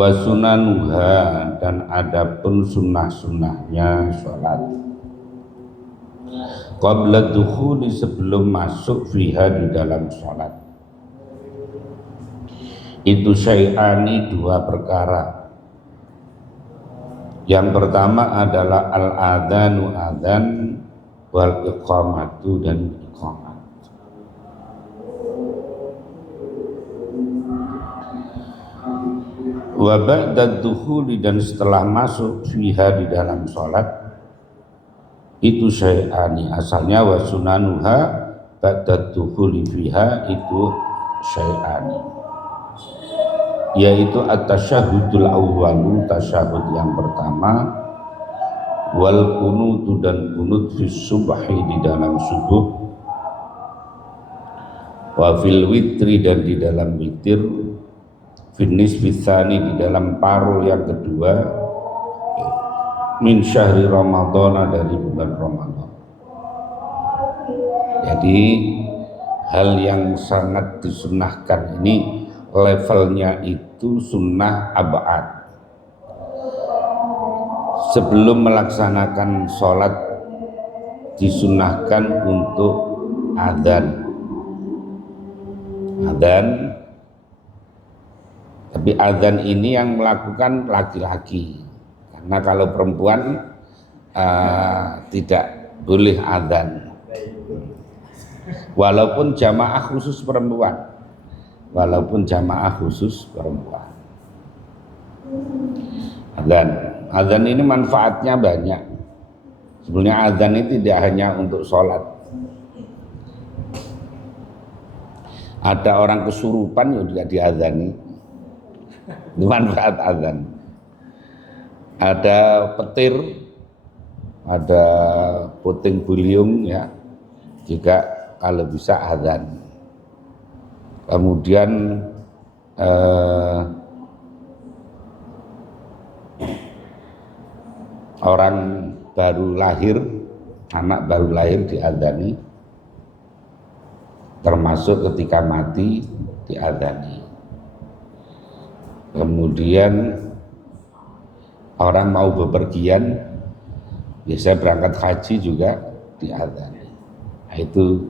wa sunanuha, dan adapun sunnah-sunnahnya sholat qabla dukhuli, sebelum masuk fiha, di dalam sholat itu syai'ani, dua perkara. Yang pertama adalah al-adhanu, adhan, wal iqamatu, dan iqamat. Wa ba'da dukhuli, dan setelah masuk fiha, di dalam sholat itu syai'ani, asalnya wa sunanuha ba'da dukhuli fiha itu syai'ani, yaitu at-tasyahudul awwalu, tasyahud yang pertama, wal kunutu, dan kunut fi subhi, di dalam subuh, wa fil witri, dan di dalam witir, finis fisani, di dalam paruh yang kedua, min syahri Ramadhan, dari bulan Ramadan. Jadi hal yang sangat disunahkan ini levelnya itu sunnah ab'ad. Sebelum melaksanakan sholat disunahkan untuk adzan, tapi adzan ini yang melakukan laki-laki, karena kalau perempuan tidak boleh adzan, walaupun jamaah khusus perempuan, Adzan ini manfaatnya banyak. Sebenarnya adzan ini tidak hanya untuk sholat. Ada orang kesurupan yang tidak diadzani, itu manfaat adzan. Ada petir, ada puting beliung, ya, juga kalau bisa adzan. Kemudian orang baru lahir, anak baru lahir diadzani, termasuk ketika mati diadzani. Kemudian orang mau bepergian, biasanya berangkat haji juga diadzani. Nah, itu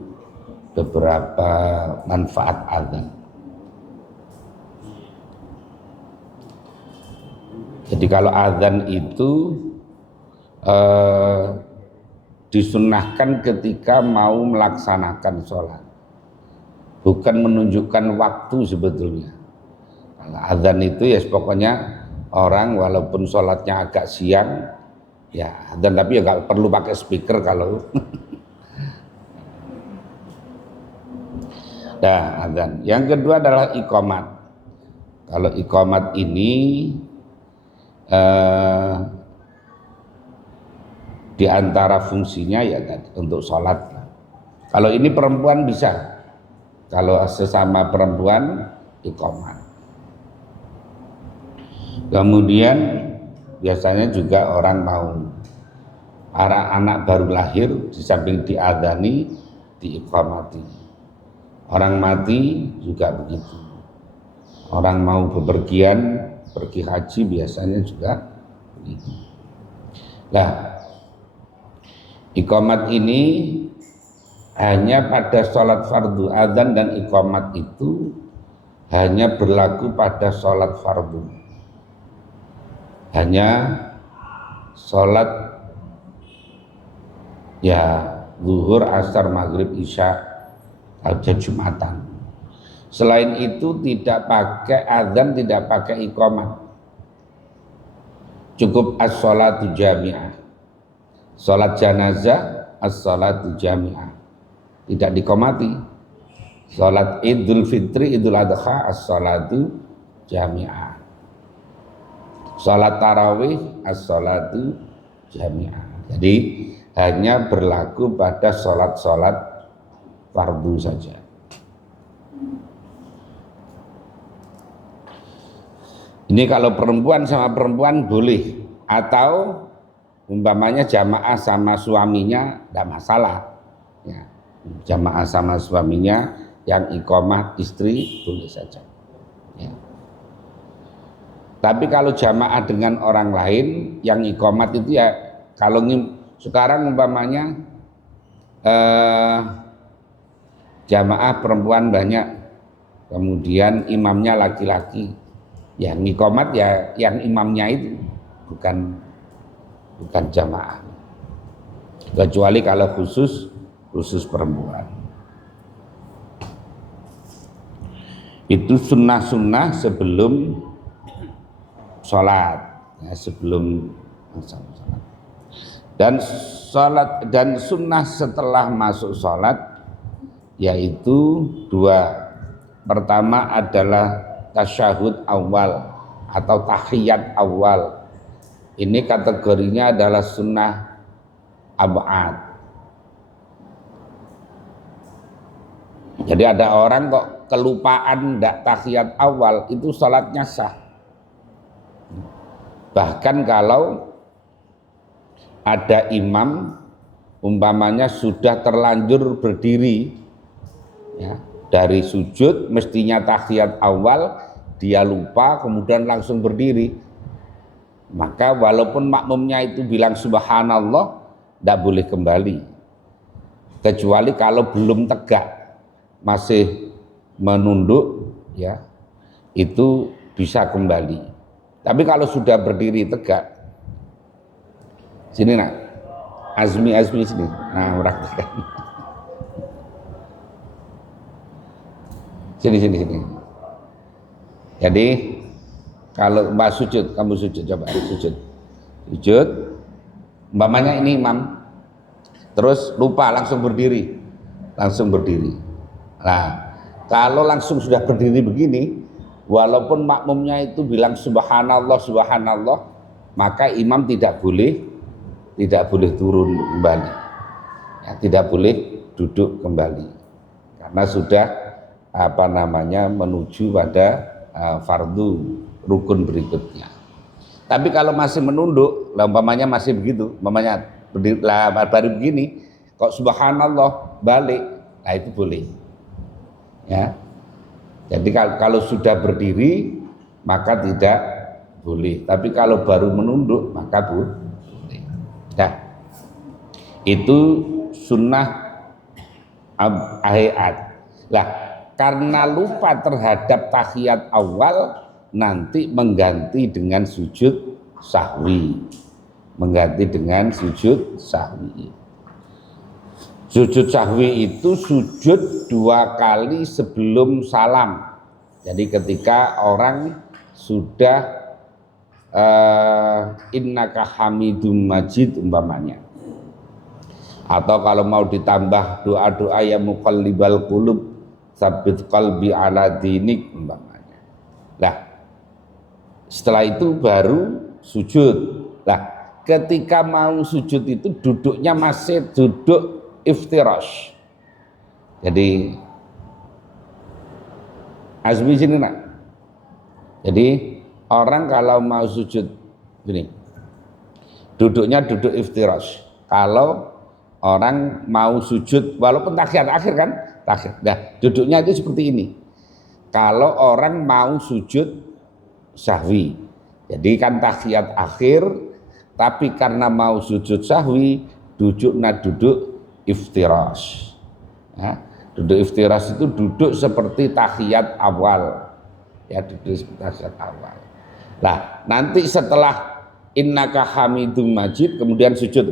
beberapa manfaat adzan. Jadi kalau adzan itu disunnahkan ketika mau melaksanakan sholat, bukan menunjukkan waktu sebetulnya. Kalau adzan itu ya pokoknya orang walaupun sholatnya agak siang, ya adzan, tapi ya nggak perlu pakai speaker kalau. Nah, adzan. Yang kedua adalah iqamat. Kalau iqamat ini di antara fungsinya ya tadi untuk sholat. Kalau ini perempuan bisa, kalau sesama perempuan iqamat. Kemudian biasanya juga orang mau, para anak baru lahir di samping diadzani, diiqamati. Orang mati juga begitu. Orang mau bepergian, pergi haji biasanya juga begitu. Nah, iqamat ini hanya pada sholat fardu. Adzan dan iqamat itu hanya berlaku pada sholat fardu. Hanya sholat ya zuhur, asar, maghrib, isya, hajat, jumatan. Selain itu tidak pakai adzan, tidak pakai iqamat. Cukup as-sholatu jami'ah. Sholat janazah, as-sholatu jami'ah. Tidak diqamati. Sholat idul fitri, idul adha, as-sholatu jami'ah. Sholat tarawih, as-sholatu jami'ah. Jadi hanya berlaku pada sholat-sholat fardu saja. Ini kalau perempuan sama perempuan boleh, atau umpamanya jamaah sama suaminya tidak masalah. Ya, jamaah sama suaminya, yang iqamah istri boleh saja. Ya. Tapi kalau jamaah dengan orang lain yang iqamat itu ya, kalau sekarang umpamanya jamaah perempuan banyak, kemudian imamnya laki-laki, yang iqamat ya yang imamnya itu, bukan jamaah, kecuali kalau khusus perempuan. Itu sunnah-sunnah sebelum sholat, ya, sebelum sholat. Dan sunnah setelah masuk sholat yaitu dua. Pertama adalah tasyahud awal atau tahiyat awal. Ini kategorinya adalah sunnah ab'ad. Jadi ada orang kok kelupaan ndak tahiyat awal, itu sholatnya sah. Bahkan kalau ada imam umpamanya sudah terlanjur berdiri, ya, dari sujud mestinya tahiyat awal, dia lupa kemudian langsung berdiri, maka walaupun makmumnya itu bilang subhanallah, tidak boleh kembali, kecuali kalau belum tegak, masih menunduk, ya, itu bisa kembali. Tapi kalau sudah berdiri tegak, sini nak, Azmi sini, nah praktekkan. Sini. Jadi kalau mbak sujud, kamu sujud, coba sujud. Umpamanya ini imam, terus lupa langsung berdiri. Nah, kalau langsung sudah berdiri begini, walaupun makmumnya itu bilang subhanallah, maka imam tidak boleh turun kembali, ya, tidak boleh duduk kembali, karena sudah menuju pada fardu rukun berikutnya. Tapi kalau masih menunduk, umpamanya masih begitu, umpamanya baru begini, kok subhanallah balik, nah itu boleh. Ya, jadi kalau sudah berdiri maka tidak boleh, tapi kalau baru menunduk maka boleh. Nah, itu sunnah hayat. Lah, karena lupa terhadap tahiyat awal, nanti mengganti dengan sujud sahwi. Sujud sahwi itu sujud 2 kali sebelum salam. Jadi ketika orang sudah innaka hamidum majid umpamanya, atau kalau mau ditambah doa-doa yang muqallibal qulub tsabbit qalbi ala dinik umpamanya. Nah, setelah itu baru sujud. Nah, ketika mau sujud itu duduknya masih duduk iftirash. Jadi Azmi sini nak. Jadi orang kalau mau sujud gini, duduknya duduk iftirash. Kalau orang mau sujud, walaupun tahiyat akhir kan, nah duduknya itu seperti ini. Kalau orang mau sujud sahwi, jadi kan tahiyat akhir, tapi karena mau sujud sahwi, duduknya duduk iftirash. Ya, duduk iftirash itu duduk seperti tahiyat awal, ya, duduk seperti tahiyat awal. Nah, nanti setelah innaka hamidum majid kemudian sujud,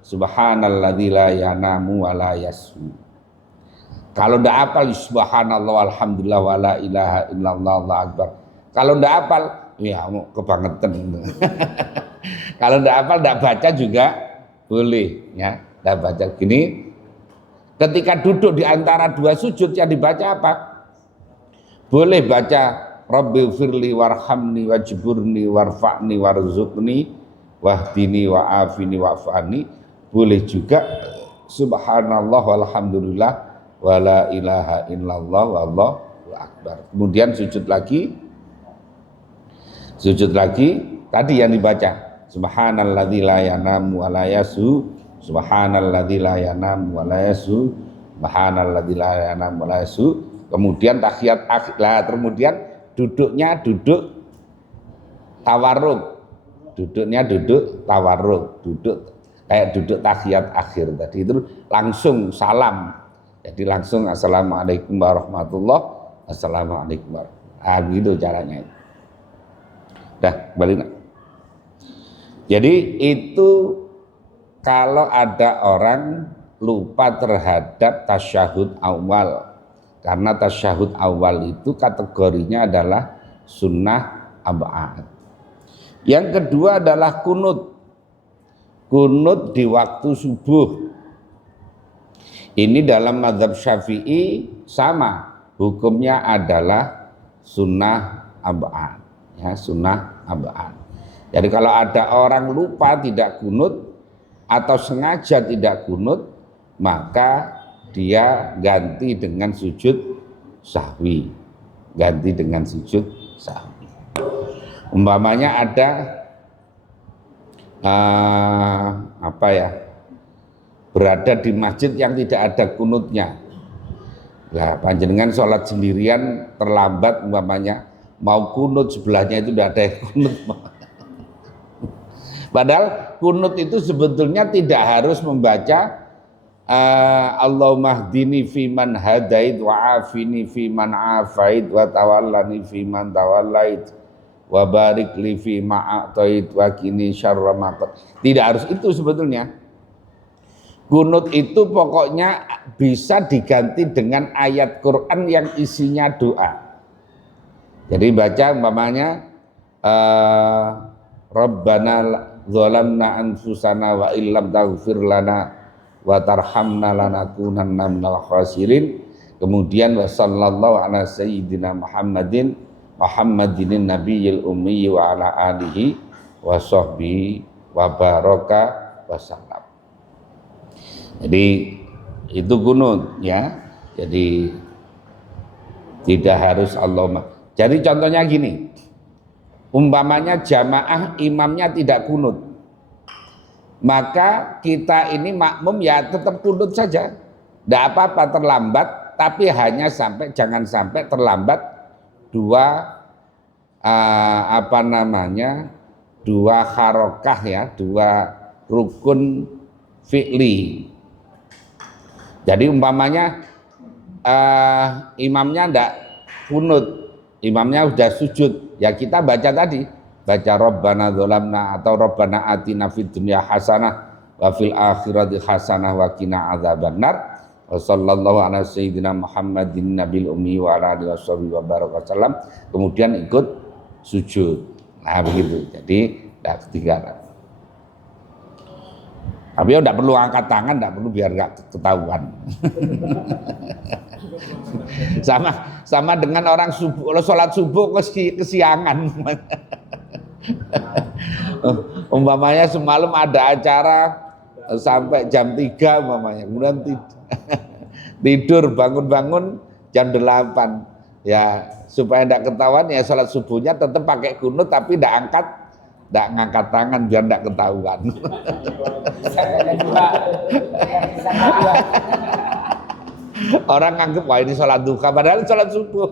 subhanalladzi la yanamu wa la yasu. Kalau ndak hafal subhanallah alhamdulillah wa la ilaha illallah Allahu akbar. Kalau ndak hafal ya kebangetan. Kalau ndak hafal ndak baca juga boleh, ya. Ndak baca gini. Ketika duduk di antara 2 sujud yang dibaca apa? Boleh baca Rabbi firli warhamni wajburni warfa'ni warzuqni wahdini wa'afini wa'fani. Boleh juga subhanallah walhamdulillah wa la ilaha illallah wallahu akbar. Kemudian sujud lagi tadi yang dibaca subhanalladzi la yanamu wa la yasu, subhanalladzi la yanamu wa la yasu, subhanalladzi la yanamu wa la yasu. Kemudian tahiyat akhir, kemudian duduknya duduk tawarruk. Duduknya duduk tawarruk, duduk kayak duduk tahiyat akhir tadi itu langsung salam. Jadi langsung assalamualaikum warahmatullahi wabarakatuh, assalamualaikum warahmatullahi wabarakatuh. Gitu caranya. Dah, balik. Jadi itu kalau ada orang lupa terhadap tasyahud awal, karena tasyahud awal itu kategorinya adalah sunnah ab'ad. Yang kedua adalah kunut. Kunut di waktu subuh. Ini dalam mazhab Syafi'i sama, hukumnya adalah sunnah ab'ad, ya, sunnah ab'ad. Jadi kalau ada orang lupa tidak kunut atau sengaja tidak kunut, maka dia ganti dengan sujud sahwi. Ganti dengan sujud sahwi. Umpamanya ada berada di masjid yang tidak ada kunutnya. Lah panjenengan sholat sendirian terlambat, umpamanya mau kunut sebelahnya itu tidak ada yang kunut. Padahal kunut itu sebetulnya tidak harus membaca Allahumma hdini fiman hadait wa afini fiman afait wa tawallani fiman tawallait wa barik li fi ma a'tait wa qini syarra ma qad. Tidak harus itu sebetulnya. Kunut itu pokoknya bisa diganti dengan ayat Quran yang isinya doa. Jadi baca umpamanya Rabbana zalamna anfusana wa illam taghfir lana wa tarhamna lanakunanna minal khasirin. Kemudian wa sallallahu ala sayyidina Muhammadin nabiyil ummi wa ala alihi wa sahbihi wa baraka wa salam. Jadi itu kunut ya. Jadi tidak harus Allahumma. Jadi contohnya gini. Umpamanya jamaah imamnya tidak kunut, maka kita ini makmum ya tetap kunut saja. Tidak apa-apa terlambat, tapi hanya jangan sampai terlambat dua dua harokah ya, dua rukun fi'li. Jadi umpamanya imamnya tidak kunut, imamnya sudah sujud, ya kita baca tadi, baca Rabbana dzalamna atau Rabbana atina fid dunya hasanah wa fil akhirati hasanah wa qina adzabannar wa sallallahu ala sayyidina Muhammadin nabil ummi wa ala alihi wa baraka wasallam. Kemudian ikut sujud. Nah begitu. Jadi tidak ketinggalan. Tapi ya tidak perlu angkat tangan, tidak perlu biar nggak ketahuan. sama dengan orang subuh, sholat subuh kesiangan. Umpamanya semalam ada acara sampai jam 3 umpamanya, kemudian tidur bangun-bangun jam 8 ya, supaya tidak ketahuan ya sholat subuhnya tetap pakai kunut tapi tidak ngangkat tangan biar tidak ketahuan. Orang nganggep wah ini sholat duha, padahal sholat subuh.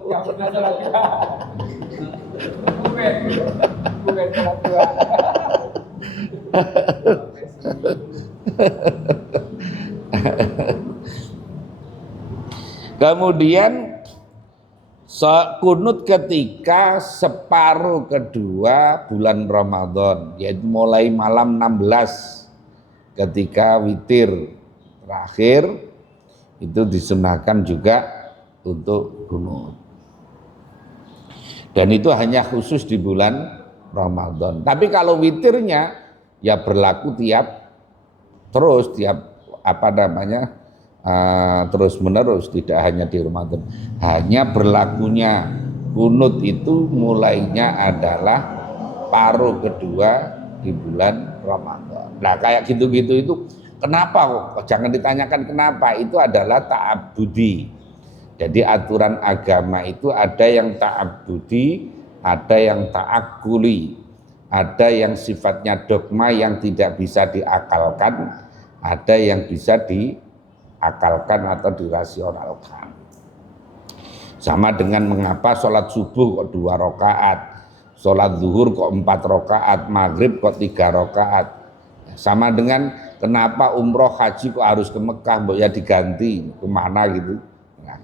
Kemudian kunut ketika separuh kedua bulan Ramadan, yaitu mulai malam 16 ketika witir terakhir itu disunahkan juga untuk kunut. Dan itu hanya khusus di bulan Ramadan. Tapi kalau witirnya ya berlaku terus terus menerus, tidak hanya di Ramadan. Hanya berlakunya kunut itu mulainya adalah paruh kedua di bulan Ramadan. Nah kayak gitu-gitu itu kenapa? Jangan ditanyakan kenapa, itu adalah ta'abbudi. Jadi aturan agama itu ada yang ta'abbudi, ada yang ta'akkuli, ada yang sifatnya dogma yang tidak bisa diakalkan, ada yang bisa diakalkan atau dirasionalkan. Sama dengan mengapa sholat subuh kok 2 rakaat, sholat zuhur kok 4 rakaat, maghrib kok 3 rakaat. Sama dengan kenapa umroh haji kok harus ke Mekah, mbok ya diganti kemana gitu. Nah.